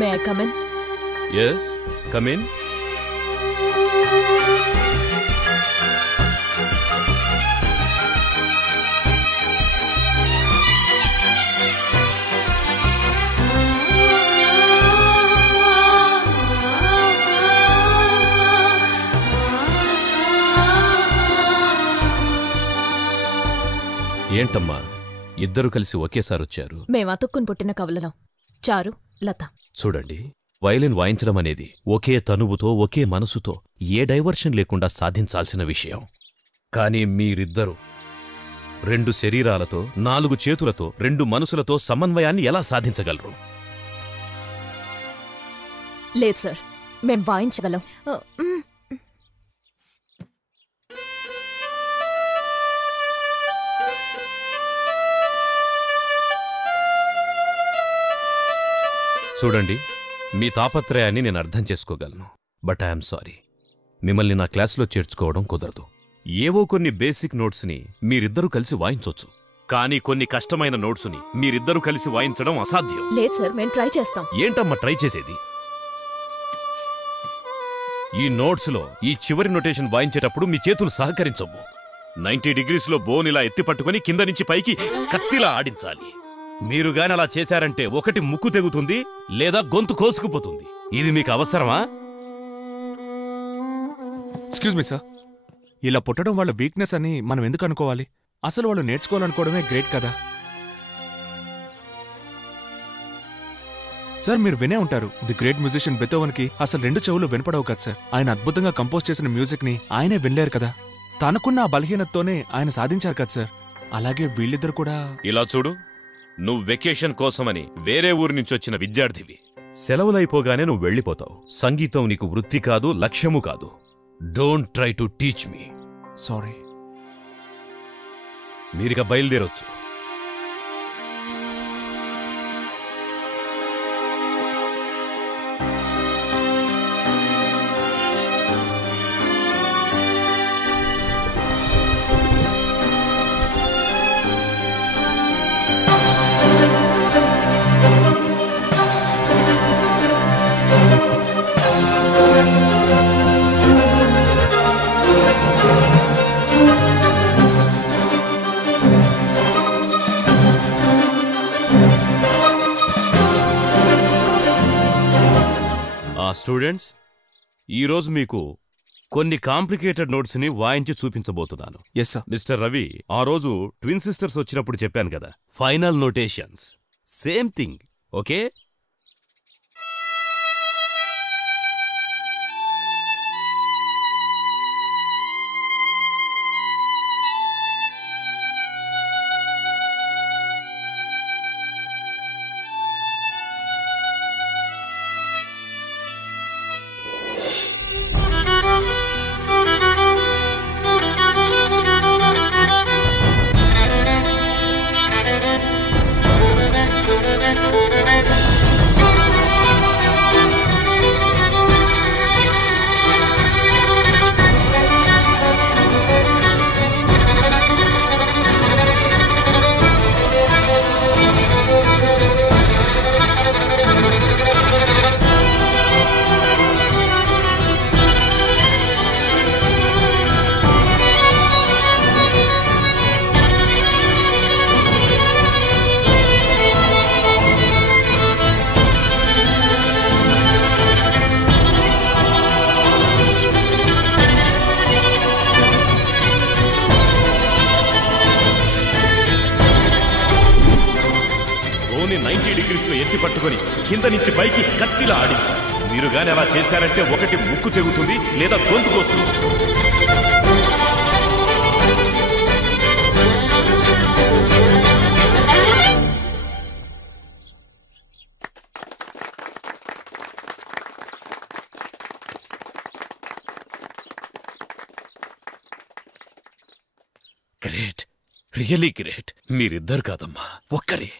May I come in? yes, come in. ఏంటమ్మా ఇద్దరు కలిసి ఒకేసారి వచ్చారు? మేము అతుక్కుని పుట్టిన కవులం, చారు, లత. చూడండి, వయలిన్ వాయించడం అనేది ఒకే తనువుతో ఒకే మనసుతో ఏ డైవర్షన్ లేకుండా సాధించాల్సిన విషయం. కానీ మీరిద్దరూ 2 శరీరాలతో 4 చేతులతో 2 మనసులతో సమన్వయాన్ని ఎలా సాధించగలరు? లేదు సార్, మేం వాయించగలం. చూడండి, మీ తాపత్రయాన్ని నేను అర్థం చేసుకోగలను. బట్ ఐఎమ్ సారీ, మిమ్మల్ని నా క్లాసులో చేర్చుకోవడం కుదరదు. ఏవో కొన్ని బేసిక్ నోట్స్ని మీరిద్దరూ కలిసి వాయించొచ్చు, కానీ కొన్ని కష్టమైన నోట్స్ని మీరిద్దరూ కలిసి వాయించడం అసాధ్యం. లేదు సార్, మేము ట్రై చేస్తాం. ఏంటమ్మా ట్రై చేసేది? ఈ నోట్స్లో ఈ చివరి నొటేషన్ వాయించేటప్పుడు మీ చేతులు సహకరించవు. 90 డిగ్రీస్లో బోన్ ఇలా ఎత్తి పట్టుకుని కింద నుంచి పైకి కత్తిలా ఆడించాలి. మీరు గాని అలా చేశారంటే ఒకటి ముక్కు తెగుతుంది, లేదా గొంతు కోసుకుపోతుంది. ఇది మీకు అవసరమా? ఎక్స్క్యూజ్ మీ సార్, ఇలా పుట్టడం వాళ్ళ వీక్నెస్ అని మనం ఎందుకు అనుకోవాలి? అసలు వాళ్ళు నేర్చుకోవాలనుకోవడమే గ్రేట్ కదా సార్. మీరు వినే ఉంటారు, ది గ్రేట్ మ్యూజిషియన్ బెథోవెన్కి అసలు 2 చెవులు వినపడవు కదా సార్. ఆయన అద్భుతంగా కంపోజ్ చేసిన మ్యూజిక్ ని ఆయనే వినలేరు కదా. తనకున్న ఆ బలహీనతతోనే ఆయన సాధించారు కదా సార్. అలాగే వీళ్ళిద్దరు కూడా. ఇలా చూడు, నువ్వు వెకేషన్ కోసమని వేరే ఊరి నుంచి వచ్చిన విద్యార్థివి. సెలవులైపోగానే నువ్వు వెళ్ళిపోతావు. సంగీతం నీకు వృత్తి కాదు, లక్ష్యము కాదు. Don't try to teach me. Sorry. మీరిక బయలుదేరొచ్చు. స్టూడెంట్స్, ఈరోజు మీకు కొన్ని కాంప్లికేటెడ్ నోట్స్ని వాయించి చూపించబోతున్నాను. Yes sir. మిస్టర్ రవి, ఆ రోజు ట్విన్ సిస్టర్స్ వచ్చినప్పుడు చెప్పాను కదా, final notations same thing. Okay? ఎత్తి పట్టుకొని కింద నుంచి పైకి కత్తిలా ఆడించాలి. మీరు గాని అలా చేశారంటే ఒకటి ముక్కు తెగుతుంది, లేదా గొంతు కోస్తుంది. Great, really great. మీరిద్దరు కాదమ్మా, ఒక్కరే.